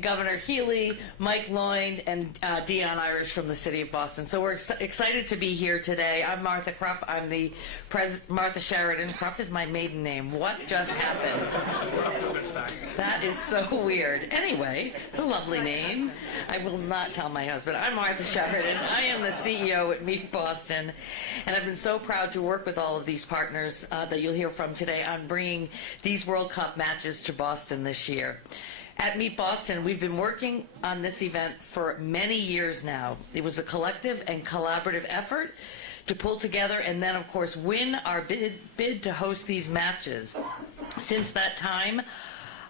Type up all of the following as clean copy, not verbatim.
Governor Healy, Mike Lloyd, and Dion Irish from the City of Boston. So we're excited to be here today. I'm Martha Cruff. I'm the Martha Sheridan. Cruff is my maiden name. What just happened? That is so weird. Anyway, it's a lovely name. I will not tell my husband. I'm Martha Sheridan. I am the CEO at Meet Boston, and I've been so proud to work with all of these partners that you'll hear from today on bringing these World Cup matches to Boston this year. At Meet Boston, we've been working on this event for many years now. It was a collective and collaborative effort to pull together and then, of course, win our bid to host these matches. Since that time,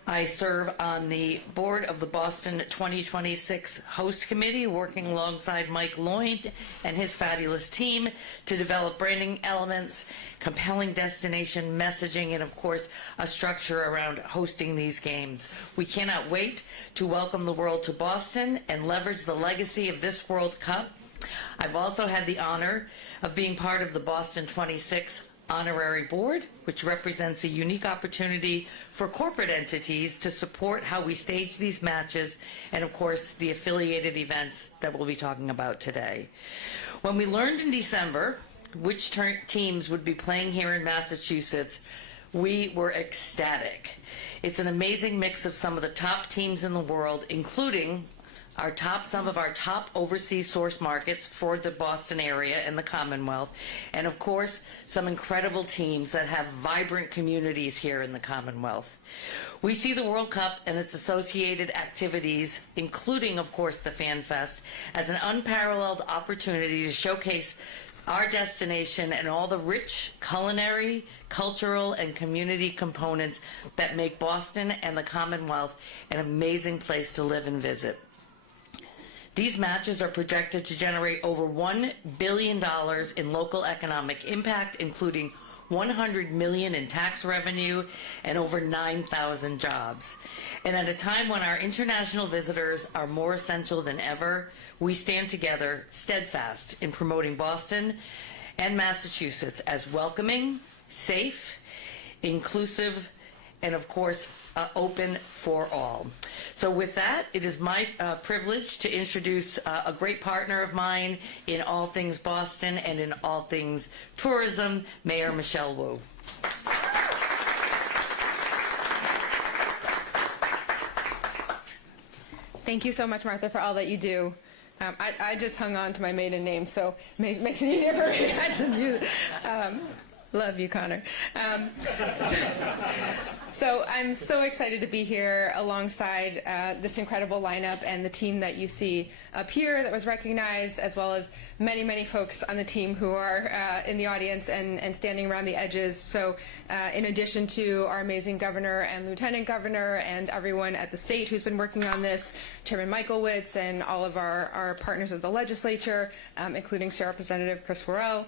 I serve on the board of the Boston 2026 Host Committee, working alongside Mike Lloyd and his fabulous team to develop branding elements, compelling destination messaging, and of course, a structure around hosting these games. We cannot wait to welcome the world to Boston and leverage the legacy of this World Cup. I've also had the honor of being part of the Boston 26 Honorary Board, which represents a unique opportunity for corporate entities to support how we stage these matches and, of course, the affiliated events that we'll be talking about today. When we learned in December which teams would be playing here in Massachusetts, we were ecstatic. It's an amazing mix of some of the top teams in the world, including some of our top overseas source markets for the Boston area and the Commonwealth, and of course, some incredible teams that have vibrant communities here in the Commonwealth. We see the World Cup and its associated activities, including, of course, the Fan Fest, as an unparalleled opportunity to showcase our destination and all the rich culinary, cultural, and community components that make Boston and the Commonwealth an amazing place to live and visit. These matches are projected to generate over $1 billion in local economic impact, including $100 million in tax revenue and over 9,000 jobs. And at a time when our international visitors are more essential than ever, we stand together steadfast in promoting Boston and Massachusetts as welcoming, safe, inclusive, and of course, open for all. So with that, it is my privilege to introduce a great partner of mine in all things Boston and in all things tourism, Mayor Michelle Wu. Thank you so much, Martha, for all that you do. I just hung on to my maiden name, so it makes it easier for me. I should do. Love you, Connor. So I'm so excited to be here alongside this incredible lineup and the team that you see up here that was recognized, as well as many, many folks on the team who are in the audience and standing around the edges. So in addition to our amazing governor and lieutenant governor and everyone at the state who's been working on this, Chairman Michaelwitz and all of our partners of the legislature, including State Representative Chris Worrell,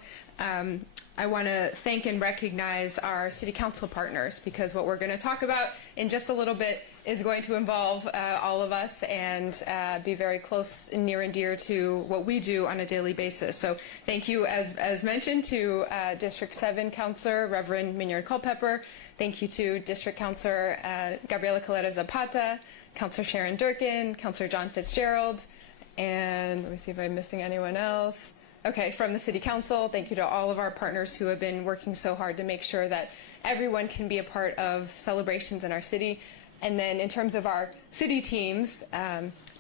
I want to thank and recognize our city council partners, because what we're going to talk about in just a little bit is going to involve all of us and be very close and near and dear to what we do on a daily basis. So thank you, as mentioned, to District 7 Councilor Reverend Minyard Culpepper. Thank you to District Councilor Gabriela Coletta Zapata, Councilor Sharon Durkin, Councilor John Fitzgerald, and let me see if I'm missing anyone else. Okay, from the City Council, thank you to all of our partners who have been working so hard to make sure that everyone can be a part of celebrations in our city. And then in terms of our city teams,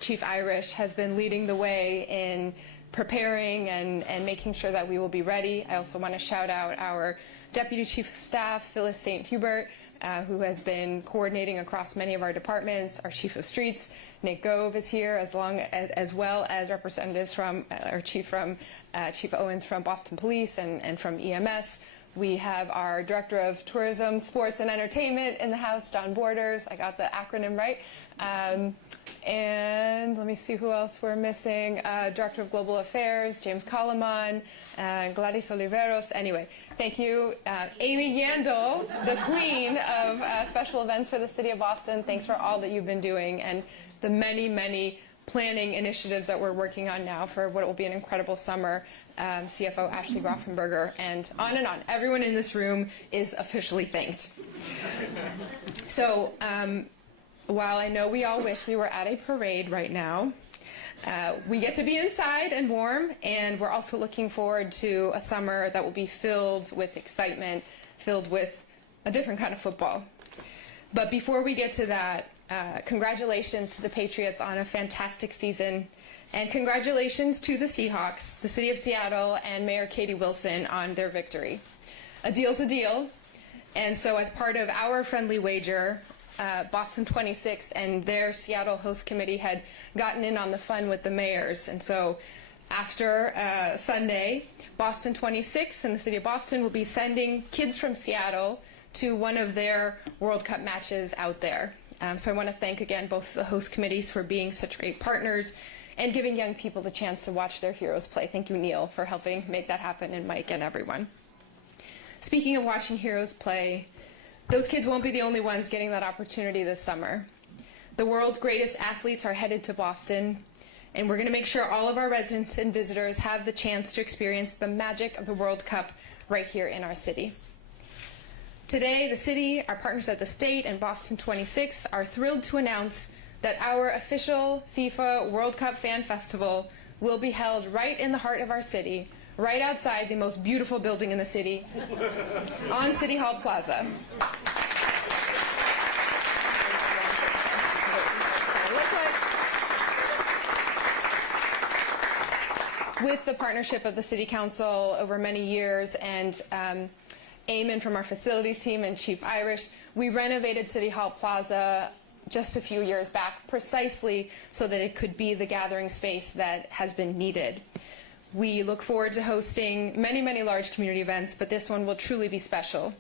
Chief Irish has been leading the way in preparing and making sure that we will be ready. I also want to shout out our Deputy Chief of Staff, Phyllis St. Hubert, who has been coordinating across many of our departments. Our Chief of Streets, Nick Gove, is here, as well as representatives from our Chief Owens from Boston Police and from EMS. We have our Director of Tourism, Sports, and Entertainment in the house, John Borders. I got the acronym right. And let me see who else we're missing. Director of Global Affairs, James Kalaman, Gladys Oliveros. Anyway, thank you. Amy Yandel, the queen of special events for the City of Boston. Thanks for all that you've been doing and the many, many planning initiatives that we're working on now for what will be an incredible summer. CFO Ashley Grofenberger, and on and on. Everyone in this room is officially thanked. So while I know we all wish we were at a parade right now, we get to be inside and warm, and we're also looking forward to a summer that will be filled with excitement, filled with a different kind of football. But before we get to that, congratulations to the Patriots on a fantastic season, and congratulations to the Seahawks, the City of Seattle, and Mayor Katie Wilson on their victory. A deal's a deal, and so as part of our friendly wager, Boston 26 and their Seattle host committee had gotten in on the fun with the mayors. And so after Sunday, Boston 26 and the City of Boston will be sending kids from Seattle to one of their World Cup matches out there. So I want to thank again both the host committees for being such great partners and giving young people the chance to watch their heroes play. Thank you, Neil, for helping make that happen, and Mike and everyone. Speaking of watching heroes play, those kids won't be the only ones getting that opportunity this summer. The world's greatest athletes are headed to Boston, and we're going to make sure all of our residents and visitors have the chance to experience the magic of the World Cup right here in our city. Today, the city, our partners at the state, and Boston 26 are thrilled to announce that our official FIFA World Cup Fan Festival will be held right in the heart of our city, right outside the most beautiful building in the city, on City Hall Plaza. With the partnership of the City Council over many years and Eamon from our facilities team and Chief Irish, we renovated City Hall Plaza just a few years back precisely so that it could be the gathering space that has been needed. We look forward to hosting many, many large community events, but this one will truly be special.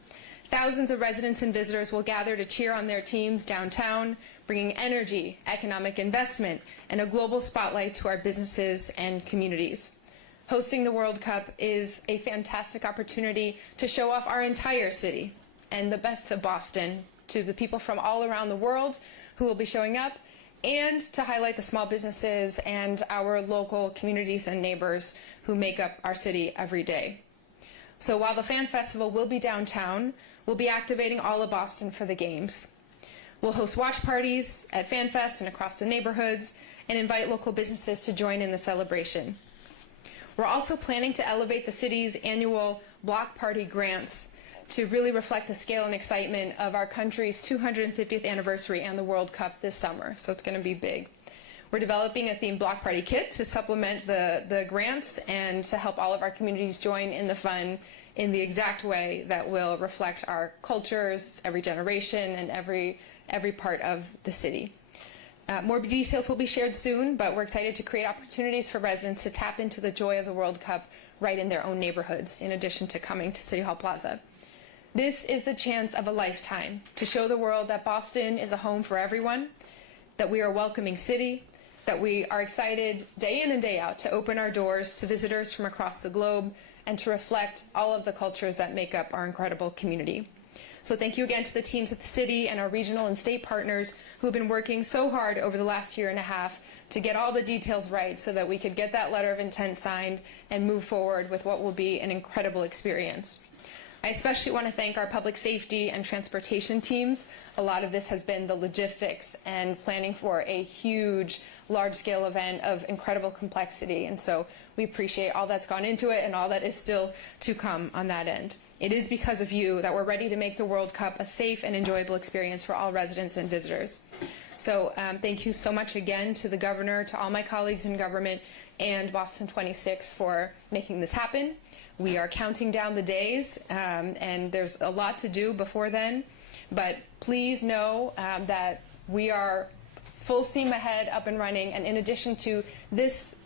Thousands of residents and visitors will gather to cheer on their teams downtown, bringing energy, economic investment, and a global spotlight to our businesses and communities. Hosting the World Cup is a fantastic opportunity to show off our entire city and the best of Boston to the people from all around the world who will be showing up, and to highlight the small businesses and our local communities and neighbors who make up our city every day. So while the Fan Festival will be downtown, we'll be activating all of Boston for the games. We'll host watch parties at FanFest and across the neighborhoods and invite local businesses to join in the celebration. We're also planning to elevate the city's annual block party grants to really reflect the scale and excitement of our country's 250th anniversary and the World Cup this summer, so it's going to be big. We're developing a themed block party kit to supplement the grants and to help all of our communities join in the fun in the exact way that will reflect our cultures, every generation, and every part of the city. More details will be shared soon, but we're excited to create opportunities for residents to tap into the joy of the World Cup right in their own neighborhoods, in addition to coming to City Hall Plaza. This is the chance of a lifetime to show the world that Boston is a home for everyone, that we are a welcoming city, that we are excited day in and day out to open our doors to visitors from across the globe and to reflect all of the cultures that make up our incredible community. So thank you again to the teams at the city and our regional and state partners who have been working so hard over the last year and a half to get all the details right so that we could get that letter of intent signed and move forward with what will be an incredible experience. I especially want to thank our public safety and transportation teams. A lot of this has been the logistics and planning for a huge, large-scale event of incredible complexity, and so we appreciate all that's gone into it and all that is still to come on that end. It is because of you that we're ready to make the World Cup a safe and enjoyable experience for all residents and visitors. So thank you so much again to the governor, to all my colleagues in government, and Boston 26 for making this happen. We are counting down the days, and there's a lot to do before then, but please know that we are full steam ahead, up and running, and in addition to this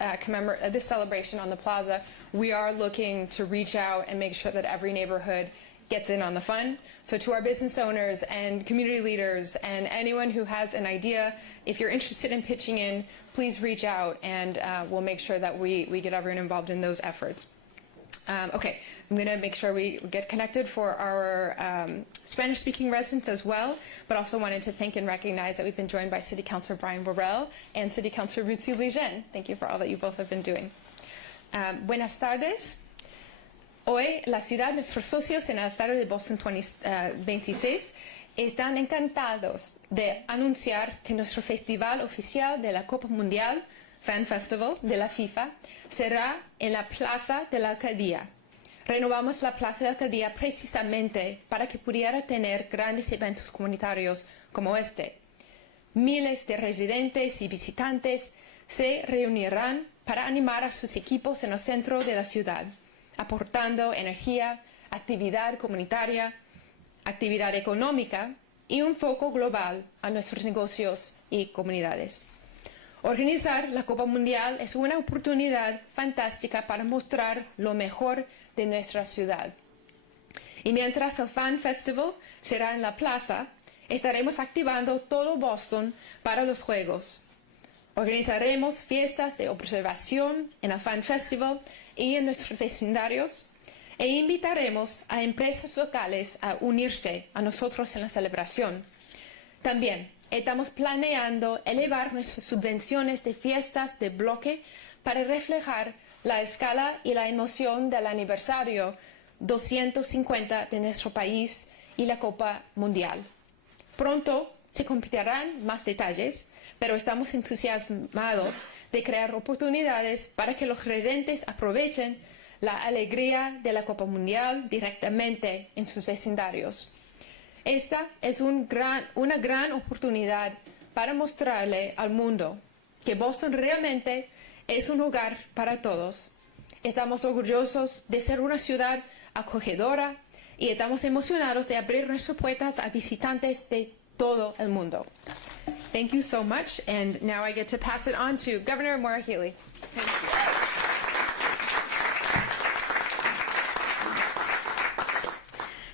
this celebration on the plaza, we are looking to reach out and make sure that every neighborhood gets in on the fun. So to our business owners and community leaders and anyone who has an idea, if you're interested in pitching in, please reach out, and we'll make sure that we get everyone involved in those efforts. Okay, I'm going to make sure we get connected for our Spanish-speaking residents as well, but also wanted to thank and recognize that we've been joined by City Councilor Brian Worrell and City Councilor Rutsy Lejeune. Thank you for all that you both have been doing. Buenas tardes. Hoy la ciudad, nuestros socios en las tardes de Boston 26 están encantados de anunciar que nuestro festival oficial de la Copa Mundial, Fan Festival de la FIFA, será en la Plaza de la Alcaldía. Renovamos la Plaza de la Alcaldía precisamente para que pudiera tener grandes eventos comunitarios como este. Miles de residentes y visitantes se reunirán para animar a sus equipos en el centro de la ciudad, aportando energía, actividad comunitaria, actividad económica y un foco global a nuestros negocios y comunidades. Organizar la Copa Mundial es una oportunidad fantástica para mostrar lo mejor de nuestra ciudad. Y mientras el Fan Festival será en la plaza, estaremos activando todo Boston para los Juegos. Organizaremos fiestas de observación en el Fan Festival y en nuestros vecindarios e invitaremos a empresas locales a unirse a nosotros en la celebración. También estamos planeando elevar nuestras subvenciones de fiestas de bloque para reflejar la escala y la emoción del aniversario 250 de nuestro país y la Copa Mundial. Pronto se compartirán más detalles, pero estamos entusiasmados de crear oportunidades para que los residentes aprovechen la alegría de la Copa Mundial directamente en sus vecindarios. Esta es una gran oportunidad para mostrarle al mundo que Boston realmente es un hogar para todos. Estamos orgullosos de ser una ciudad acogedora y estamos emocionados de abrir nuestras puertas a visitantes de todo el mundo. Thank you so much, and now I get to pass it on to Governor Maura Healey. Thank you.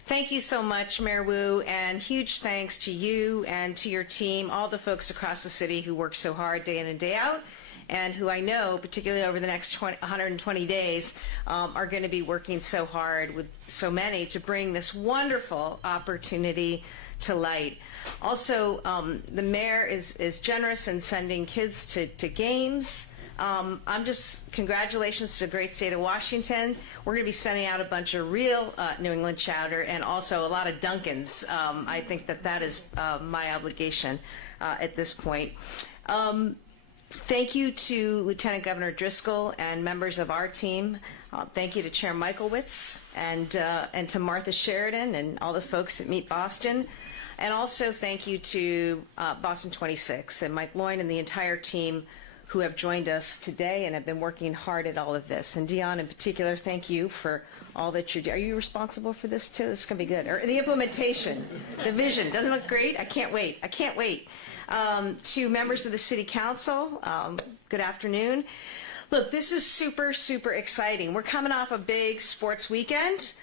Thank you so much, Mayor Wu, and huge thanks to you and to your team, all the folks across the city who work so hard day in and day out, and who I know, particularly over the next 120 days, are going to be working so hard with so many to bring this wonderful opportunity to light. Also, the mayor is generous in sending kids to games. Congratulations to the great state of Washington. We're going to be sending out a bunch of real New England chowder and also a lot of Dunkins. I think that is my obligation at this point. Thank you to Lieutenant Governor Driscoll and members of our team. Thank you to Chair Michaelwitz and to Martha Sheridan and all the folks at Meet Boston. And also thank you to Boston 26 and Mike Loyne and the entire team who have joined us today and have been working hard at all of this. And Dion, in particular, thank you for all that you do. Are you responsible for this too? This is going to be good. Or the implementation, the vision. Doesn't it look great? I can't wait. I can't wait. To members of the City Council, good afternoon. Look, this is super, super exciting. We're coming off a big sports weekend.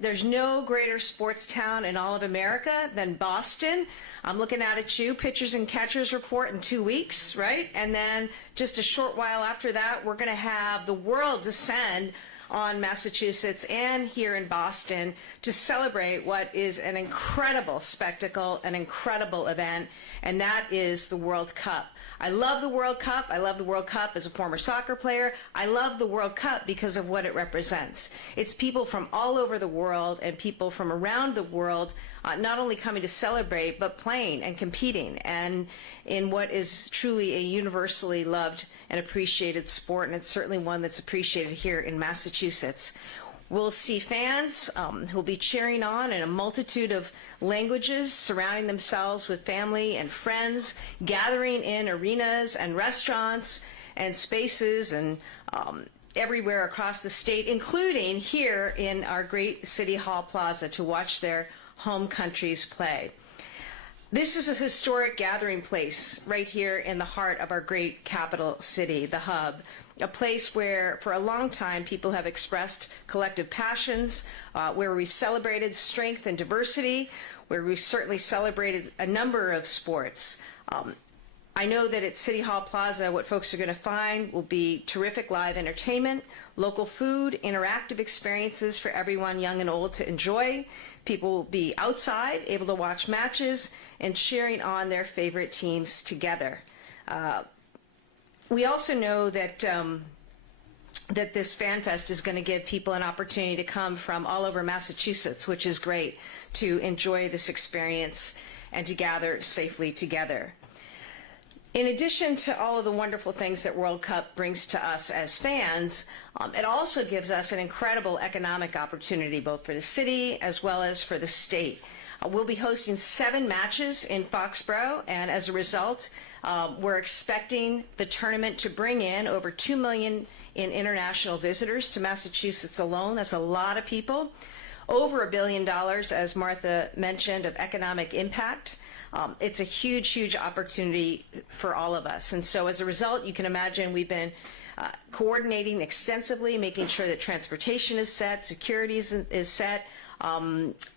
There's no greater sports town in all of America than Boston. I'm looking out at you, pitchers and catchers report in 2 weeks, right? And then just a short while after that, we're going to have the world descend on Massachusetts and here in Boston to celebrate what is an incredible spectacle, an incredible event, and that is the World Cup. I love the World Cup. I love the World Cup as a former soccer player. I love the World Cup because of what it represents. It's people from all over the world and people from around the world not only coming to celebrate, but playing and competing and in what is truly a universally loved and appreciated sport, and it's certainly one that's appreciated here in Massachusetts. We'll see fans who will be cheering on in a multitude of languages, surrounding themselves with family and friends, gathering in arenas and restaurants and spaces and everywhere across the state, including here in our great City Hall Plaza to watch their home countries play. This is a historic gathering place right here in the heart of our great capital city, the hub. A place where, for a long time, people have expressed collective passions, where we've celebrated strength and diversity, where we've certainly celebrated a number of sports. I know that at City Hall Plaza, what folks are going to find will be terrific live entertainment, local food, interactive experiences for everyone, young and old, to enjoy. People will be outside, able to watch matches, and cheering on their favorite teams together. We also know that that this Fan Fest is going to give people an opportunity to come from all over Massachusetts, which is great, to enjoy this experience and to gather safely together. In addition to all of the wonderful things that World Cup brings to us as fans, it also gives us an incredible economic opportunity, both for the city as well as for the state. We'll be hosting 7 matches in Foxborough, and as a result, we're expecting the tournament to bring in over 2 million in international visitors to Massachusetts alone. That's a lot of people. Over $1 billion, as Martha mentioned, of economic impact. It's a huge, huge opportunity for all of us. And so as a result, you can imagine we've been coordinating extensively, making sure that transportation is set, security is set,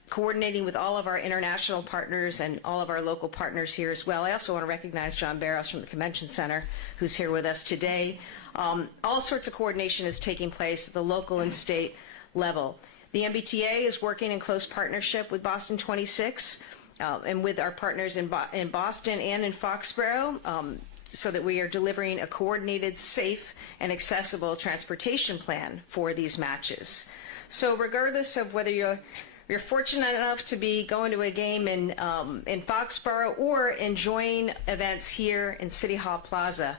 coordinating with all of our international partners and all of our local partners here as well. I also want to recognize John Barros from the Convention Center, who's here with us today. All sorts of coordination is taking place at the local and state level. The MBTA is working in close partnership with Boston 26 and with our partners in Boston and in Foxborough, so that we are delivering a coordinated, safe, and accessible transportation plan for these matches. So regardless of whether you're fortunate enough to be going to a game in Foxborough or enjoying events here in City Hall Plaza,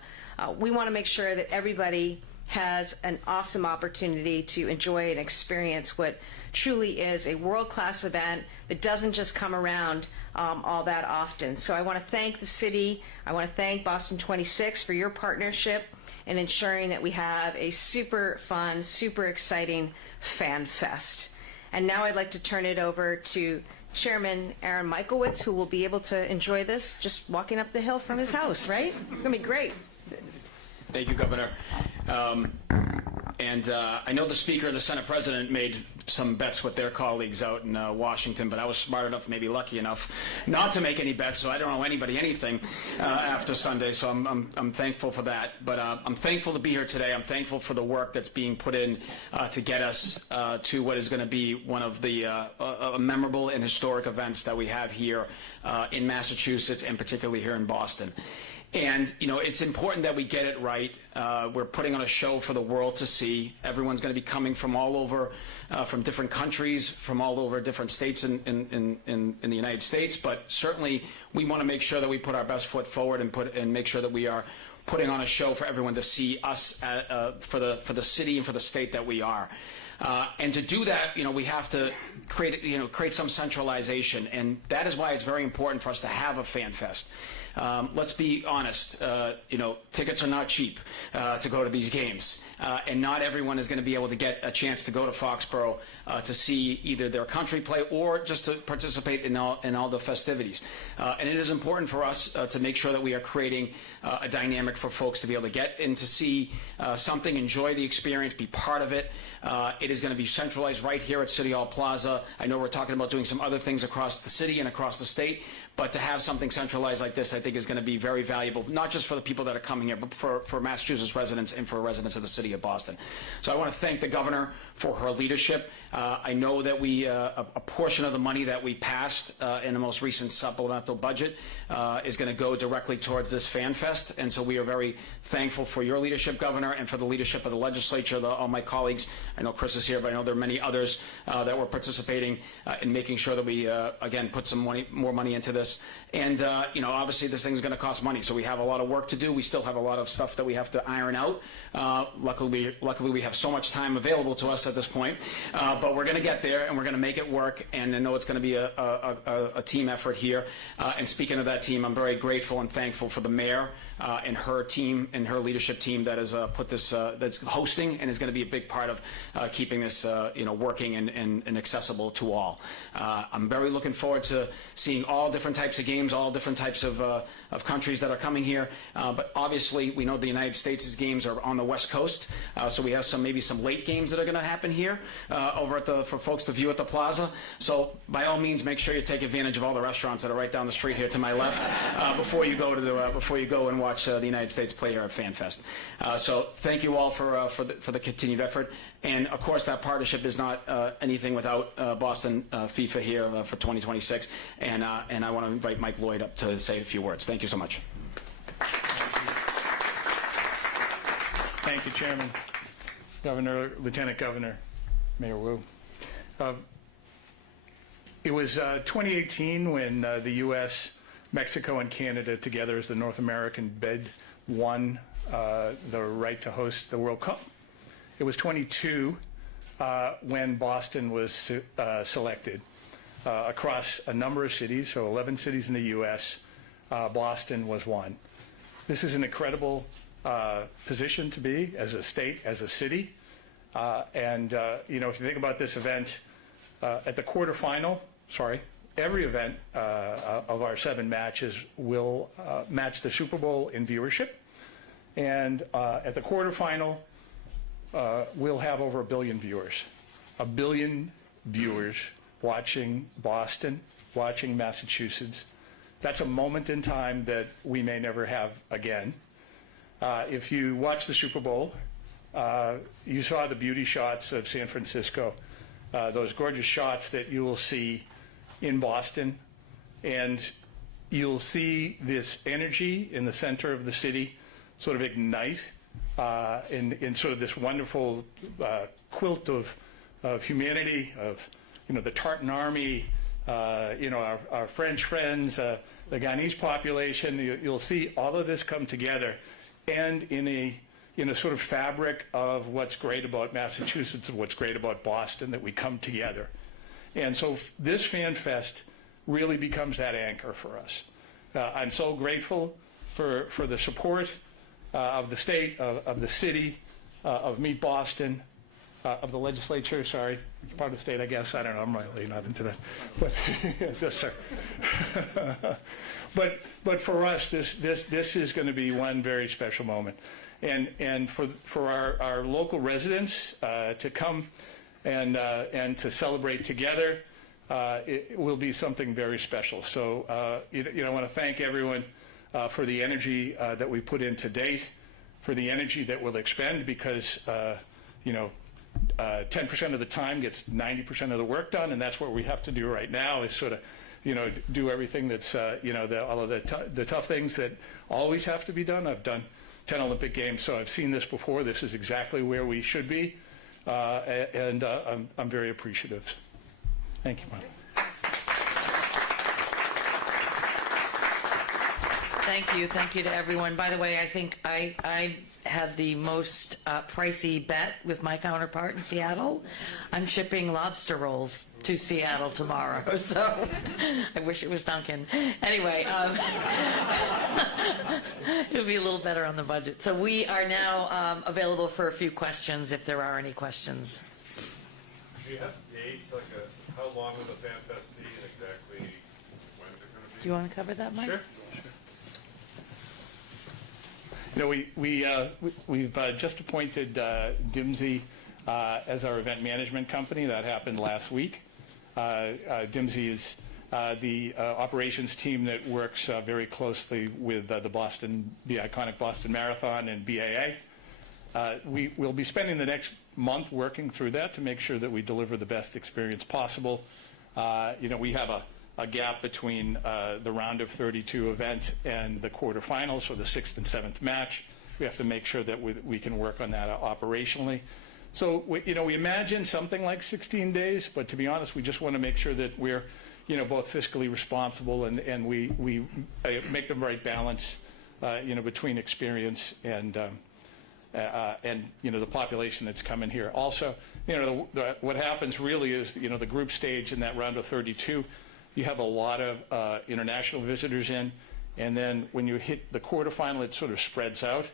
we want to make sure that everybody has an awesome opportunity to enjoy and experience what truly is a world-class event that doesn't just come around all that often. So I want to thank the city. I want to thank Boston 26 for your partnership in ensuring that we have a super fun, super exciting Fan Fest. And now I'd like to turn it over to Chairman Aaron Michaelwitz, who will be able to enjoy this just walking up the hill from his house, right? It's going to be great. Thank you, Governor. I know the Speaker and the Senate President made some bets with their colleagues out in Washington, but I was smart enough, maybe lucky enough, not to make any bets, so I don't owe anybody anything after Sunday, so I'm thankful for that. But I'm thankful to be here today. I'm thankful for the work that's being put in to get us to what is going to be one of the memorable and historic events that we have here in Massachusetts, and particularly here in Boston. And, you know, it's important that we get it right. We're putting on a show for the world to see. Everyone's going to be coming from all over, from different countries, from all over different states in the United States. But certainly we want to make sure that we put our best foot forward and make sure that we are putting on a show for everyone to see us for the city and for the state that we are. And to do that, you know, we have to create some centralization, and that is why it's very important for us to have a Fan Fest. Let's be honest, you know, tickets are not cheap to go to these games, and not everyone is going to be able to get a chance to go to Foxborough to see either their country play or just to participate in all the festivities. And it is important for us to make sure that we are creating a dynamic for folks to be able to get in to see something, enjoy the experience, be part of it. It is going to be centralized right here at City Hall Plaza. I know we're talking about doing some other things across the city and across the state, but to have something centralized like this, I think, is going to be very valuable, not just for the people that are coming here, but for Massachusetts residents and for residents of the city of Boston. So I want to thank the governor for her leadership. I know that a portion of the money that we passed in the most recent supplemental budget is going to go directly towards this Fan Fest, and so we are very thankful for your leadership, Governor, and for the leadership of the legislature, all my colleagues. I know Chris is here, but I know there are many others that were participating in making sure that we, again, put some more money into this. And, you know, obviously this thing's going to cost money, so we have a lot of work to do. We still have a lot of stuff that we have to iron out. Luckily we have so much time available to us at this point, but we're going to get there, and we're going to make it work, and I know it's going to be a team effort here. And speaking of that team, I'm very grateful and thankful for the mayor and her team and her leadership team that has put this, that's hosting and is going to be a big part of keeping this, you know, working and accessible to all. I'm very looking forward to seeing all different types of games, all different types of countries that are coming here. But obviously, we know the United States' games are on the West Coast, so we have maybe some late games that are going to happen here over at for folks to view at the Plaza. So by all means, make sure you take advantage of all the restaurants that are right down the street here to my left before you go and watch the United States play here at Fan Fest. So thank you all for the continued effort. And of course, that partnership is not anything without Boston FIFA here for 2026. And I want to invite Mike Lloyd up to say a few words. Thank you so much. Thank you, Chairman. Governor, Lieutenant Governor, Mayor Wu. It was 2018 when the U.S., Mexico, and Canada together as the North American bid won the right to host the World Cup. It was 22 when Boston was selected. Across a number of cities, so 11 cities in the U.S., Boston was one. This is an incredible position to be as a state, as a city. And you know, if you think about this event, at the quarterfinal, every event of our 7 matches will match the Super Bowl in viewership. And at the quarterfinal, we'll have over 1 billion viewers. 1 billion viewers watching Boston, watching Massachusetts. That's a moment in time that we may never have again. If you watch the Super Bowl, you saw the beauty shots of San Francisco, those gorgeous shots that you will see in Boston, and you'll see this energy in the center of the city sort of ignite in sort of this wonderful quilt of humanity, of, you know, the Tartan Army, you know, our French friends, the Ghanese population. You'll see all of this come together, and in a sort of fabric of what's great about Massachusetts and what's great about Boston, that we come together. And so this Fan Fest really becomes that anchor for us. I'm so grateful for the support of the state, of the city, of Meet Boston, of the legislature, sorry, part of the state, I guess. I don't know, I'm really not into that. But, yes, sir. but for us, this is going to be one very special moment. And for our local residents to come and to celebrate together, it will be something very special. So, you know, I want to thank everyone for the energy that we put in to date, for the energy that we'll expend, because, you know, 10% of the time gets 90% of the work done, and that's what we have to do right now, is sort of, you know, do everything that's, you know, all of the tough things that always have to be done. I've done 10 Olympic Games, so I've seen this before. This is exactly where we should be, and I'm very appreciative. Thank you, Mark. Thank you to everyone. By the way, I think I had the most pricey bet with my counterpart in Seattle. I'm shipping lobster rolls to Seattle tomorrow, so I wish it was Duncan. Anyway, it would be a little better on the budget. So we are now available for a few questions, if there are any questions. Do you have dates, like how long will the Fan Fest be, and exactly when is it going to be? Do you want to cover that, Mike? Sure. You know, we've just appointed Dimsey as our event management company. That happened last week. Dimsey is the operations team that works very closely with the iconic Boston Marathon and BAA. We will be spending the next month working through that to make sure that we deliver the best experience possible. You know, we have a gap between the round of 32 event and the quarterfinals, so the 6th and 7th match. We have to make sure that we can work on that operationally. So, you know, we imagine something like 16 days, but to be honest, we just want to make sure that we're, you know, both fiscally responsible and we make the right balance, you know, between experience and you know, the population that's coming here. Also, you know, what happens really is, you know, the group stage in that round of 32, you have a lot of international visitors in, and then when you hit the quarterfinal, it sort of spreads out.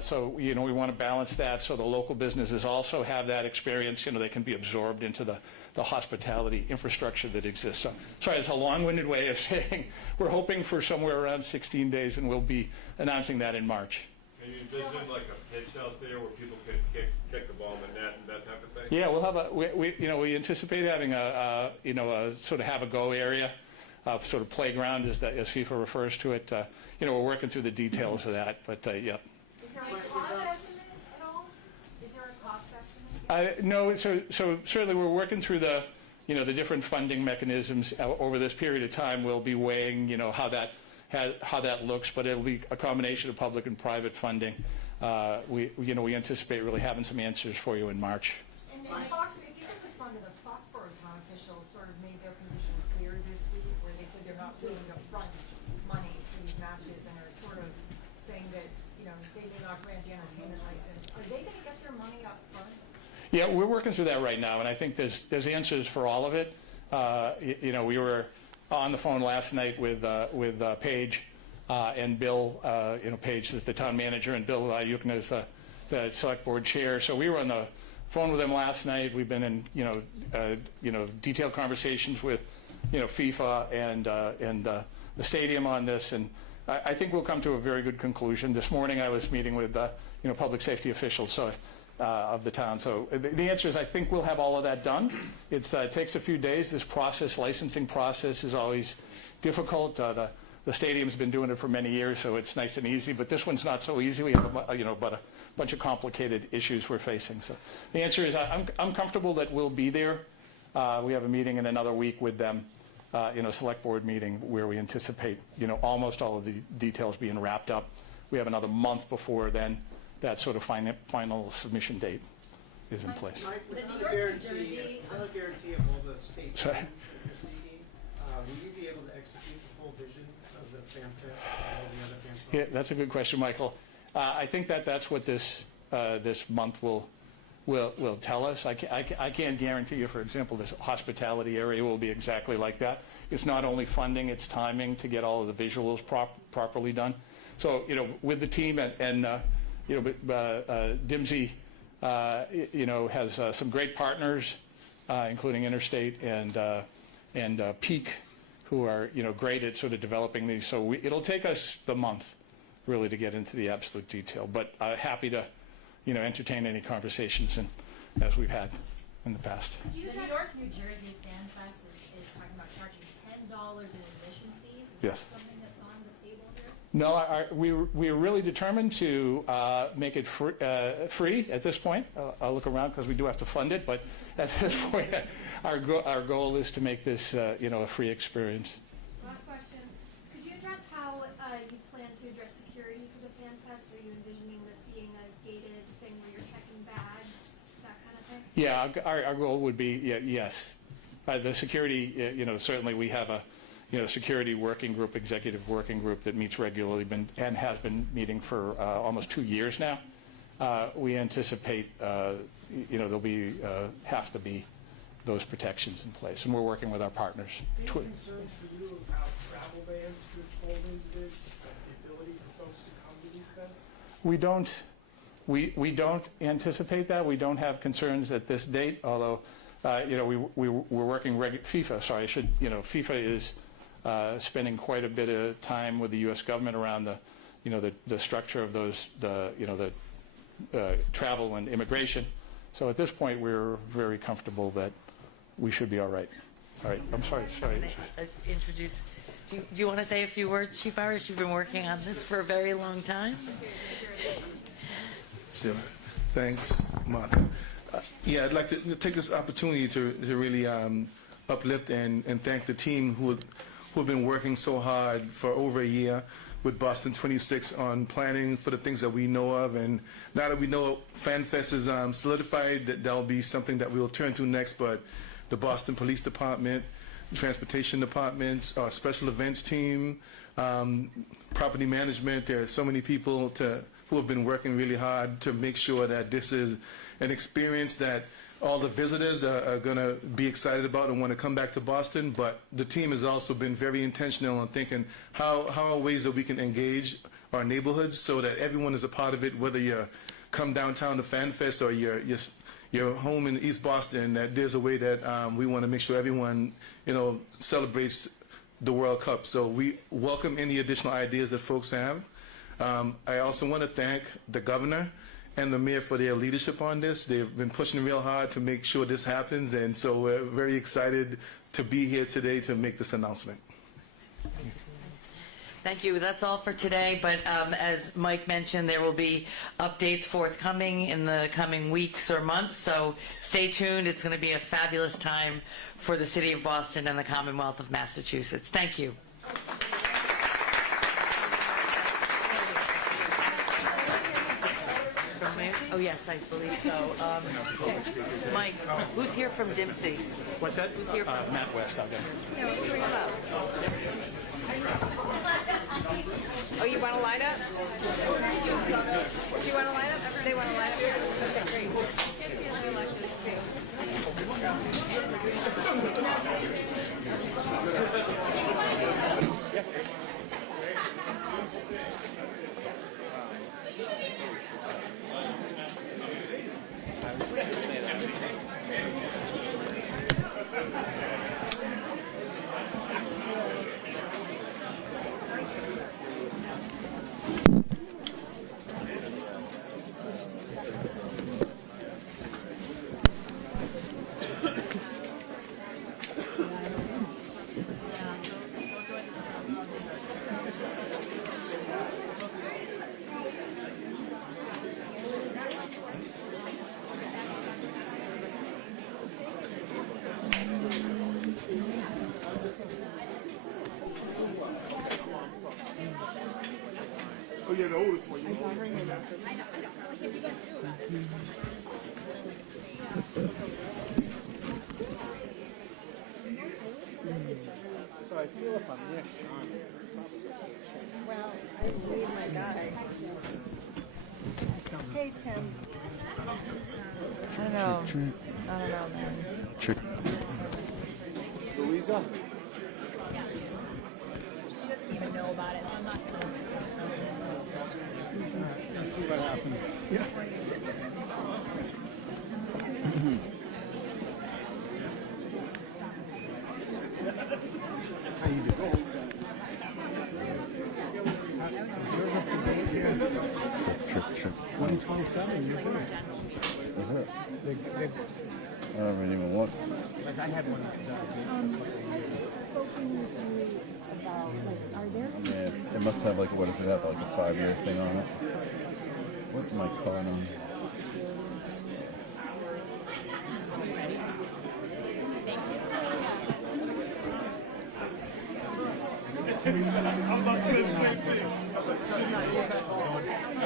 So, you know, we want to balance that so the local businesses also have that experience. You know, they can be absorbed into the hospitality infrastructure that exists. So, sorry, it's a long-winded way of saying we're hoping for somewhere around 16 days, and we'll be announcing that in March. Can you envision like a pitch out there where people can kick the ball in the net and that type of thing? Yeah, we'll have we anticipate having a sort of have-a-go area, sort of playground as FIFA refers to it. You know, we're working through the details of that, but yeah. Is there a cost estimate at all? Is there a cost estimate? No, so certainly we're working through the, you know, the different funding mechanisms over this period of time. We'll be weighing, you know, how that, how that looks, but it'll be a combination of public and private funding. We anticipate really having some answers for you in March. And then Fox, if you could respond to the Foxborough town officials sort of made their position clear this week, where they said they're not willing to front money for these matches and are sort of saying that, they may not grant the entertainment license. Are they gonna get their money up front? Yeah, we're working through that right now, and I think there's answers for all of it. We were on the phone last night with Paige and Bill. Paige is the town manager, and Bill Yukna is the select board chair. So we were on the phone with them last night. We've been in detailed conversations with FIFA and the stadium on this, and I think we'll come to a very good conclusion. This morning I was meeting with public safety officials of the town. So the answer is I think we'll have all of that done. It takes a few days. This licensing process is always difficult. The stadium's been doing it for many years, so it's nice and easy. But this one's not so easy. We have about a bunch of complicated issues we're facing. So the answer is I'm comfortable that we'll be there. We have a meeting in another week with them. Select board meeting where we anticipate, almost all of the details being wrapped up. We have another month before then that sort of final submission date is in place. Mike, without a guarantee of all the state funds that you're seeking, will you be able to execute the full vision of the FanFest and all the other FanFest? Yeah, that's a good question, Michael. I think that's what this month will tell us. I can't guarantee you, for example, this hospitality area will be exactly like that. It's not only funding, it's timing to get all of the visuals properly done. So, with the team and Dimsey, has some great partners, including Interstate and Peak, who are, great at sort of developing these. So it'll take us the month, really, to get into the absolute detail. But happy to entertain any conversations as we've had in the past. The New York, New Jersey Fan Fest is talking about charging $10 in admission fees. Is Yes. that something that's on the table here? No, we're really determined to make it free at this point. I'll look around because we do have to fund it, but at this point, our goal is to make this a free experience. Last question. Could you address how you plan to address security for the Fan Fest? Are you envisioning this being a gated thing where you're checking bags, that kind of thing? Yeah, our goal would be, yes. The security, certainly we have a security working group, executive working group that meets regularly and has been meeting for almost 2 years now. We anticipate, there'll be have to be those protections in place, and we're working with our partners. Any concerns for you of how travel bans could fold into this, the ability for folks to come to these events? We don't anticipate that. We don't have concerns at this date, although, we're working FIFA. Sorry, FIFA is spending quite a bit of time with the U.S. government around the structure of those, the travel and immigration. So at this point, we're very comfortable that we should be all right. Sorry, I'm sorry. Introduce. Do you want to say a few words, Chief Irish? You've been working on this for a very long time. Sure. Thanks, Martha. Yeah, I'd like to take this opportunity to really uplift and thank the team who have been working so hard for over a year with Boston 26 on planning for the things that we know of. And now that we know FanFest is solidified, that'll be something that we'll turn to next. But the Boston Police Department, Transportation Departments, our special events team, property management, there are so many people who have been working really hard to make sure that this is an experience that all the visitors are going to be excited about and want to come back to Boston. But the team has also been very intentional on thinking how are ways that we can engage our neighborhoods so that everyone is a part of it, whether you come downtown to FanFest or you're home in East Boston, that there's a way that we want to make sure everyone, celebrates the World Cup. So we welcome any additional ideas that folks have. I also want to thank the governor and the mayor for their leadership on this. They've been pushing real hard to make sure this happens, and so we're very excited to be here today to make this announcement. Thank you. That's all for today, but as Mike mentioned, there will be updates forthcoming in the coming weeks or months, so stay tuned. It's going to be a fabulous time for the City of Boston and the Commonwealth of Massachusetts. Thank you. Oh, yes, I believe so. Okay. Mike, who's here from Dempsey? What's that? Who's here from Matt West, I'll get Oh, you want to line up? Do you want to line up? They want to line up here? Okay, great. Oh, yeah, the oldest one. So I feel if I'm next. Well, I believe my guy. Hey, Tim. I don't know. I don't know, man. Louisa? She doesn't even know about it, so I'm not gonna. Let's see what happens. Yeah. How you doing? 127, you're good. Is it? They, I don't even want. like I had one. Spoken with you about, like, are there Yeah, it must have like, what does it have, like a 5-year thing on it? What's my card on? I'm about to say the same thing.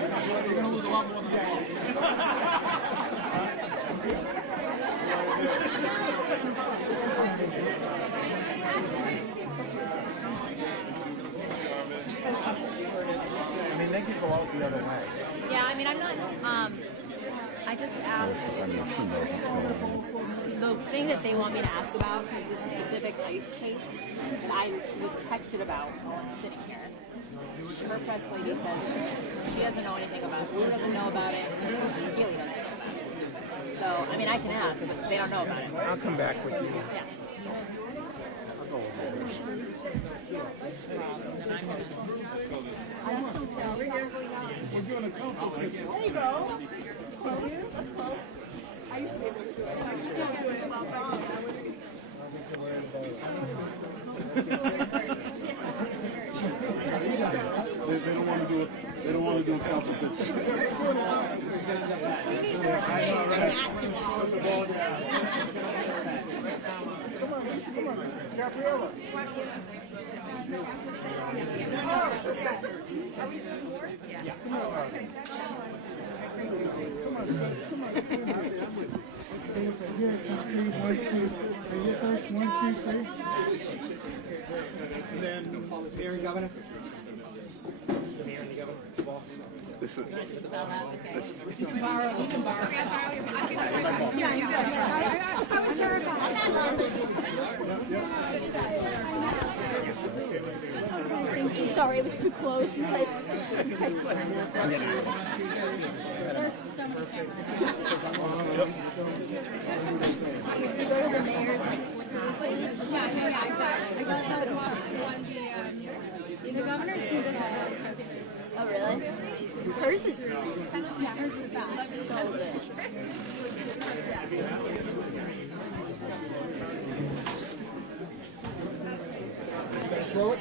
You're going to lose a lot more than I mean, they could go out the other way. Yeah, I mean, I'm not, I just asked, I mean, she knows what's going on. the thing that they want me to ask about is this specific ice case that I was texted about while I was sitting here. Her press lady says she doesn't know anything about it. Who doesn't know about it? Haley doesn't know. So, I mean, I can ask, but they don't know about it. I'll come back with you. Yeah. We're doing a comfort picture. There you go. I used to be able to do it. I used to do it well wrong. They don't want to do it. They don't want to do a comfort picture. I know, right? Put the ball down. Come on, Gabriella. Are we doing more? Yes. Come on, guys. Come on. And then Mayor and Governor. Mayor and the Governor. This is. We can borrow. I was terrified. Sorry, it was too close. There's so many cameras. You go to the mayor's, like, yeah, exactly. I go to the governor's who doesn't have a president. Oh, really? Hers is really good. Yeah, hers is fast. So good.